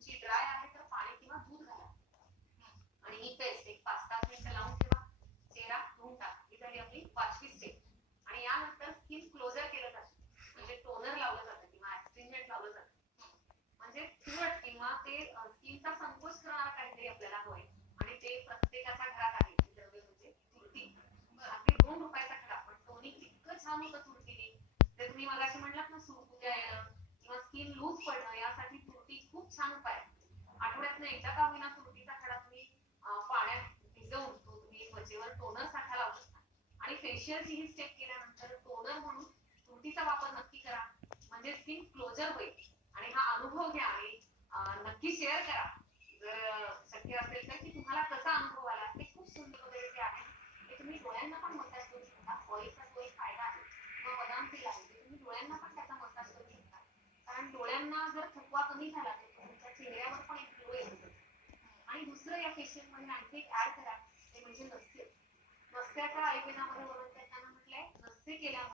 तुमची ड्राय आहे तर पाणी किंवा दूध घाला आणि ही पेस्ट एक 5-7 मिनिटं लावून ठेवा. चेहरा धुवून टाका. ही झाली आपली 5वी स्टेप आणि यानंतर स्किन क्लोजर केलं जातं. म्हणजे टोनर लावलं जातं किंवा ॲस्ट्रिंजंट लावलं जातं. म्हणजे तुरट किंवा ते स्किनचा संकोच करणारं काहीतरी आपल्याला हवंय आणि ते प्रत्येकाच्या घरात आहे. ती द्रव्य म्हणजे तुरटी. अगदी ₹2चा खडा पण टोनिक इतकं छान होतं तुरटीने. ते तुम्ही मगाशी म्हटलात ना सुरकुत्या येणं किंवा स्किन लूज पडणं यासाठी तुरटी खूप छान उपाय आहे. आठवड्यातनं एकदा का होईना तुरटीचा खडा तुम्ही पाण्यात भिजवून तो तुम्ही त्वचेवर टोनर सारखा लावू शकता आणि फेशियलची ही स्टेप केल्यानंतर टोनर म्हणून तुरटीचा वापर नक्की करा. म्हणजे स्किन क्लोजर होईल आणि हा अनुभव घ्या आणि नक्की शेअर करा. जर शक्य असेल तर की तुम्हाला कसा अनुभव आला. ते खूप सुंदर वगैरे जे आहे ते तुम्ही डोळ्यांना पण मसाज करू शकता. ऑइलचा जो एक फायदा आहे किंवा बदाम तेल आहे ते तुम्ही डोळ्यांना पण त्याचा मसाज करू शकता. कारण डोळ्यांना जर थकवा कमी झाला तर तुमच्या चेहऱ्यावर पण एक ग्लो येतो. आणि दुसरं या फेशियलमध्ये आणखी एक ऍड करा ते म्हणजे नस्य. नस्याच्या आयुर्वेदामध्ये वर्णन करताना म्हटलंय नस्य केल्यामुळे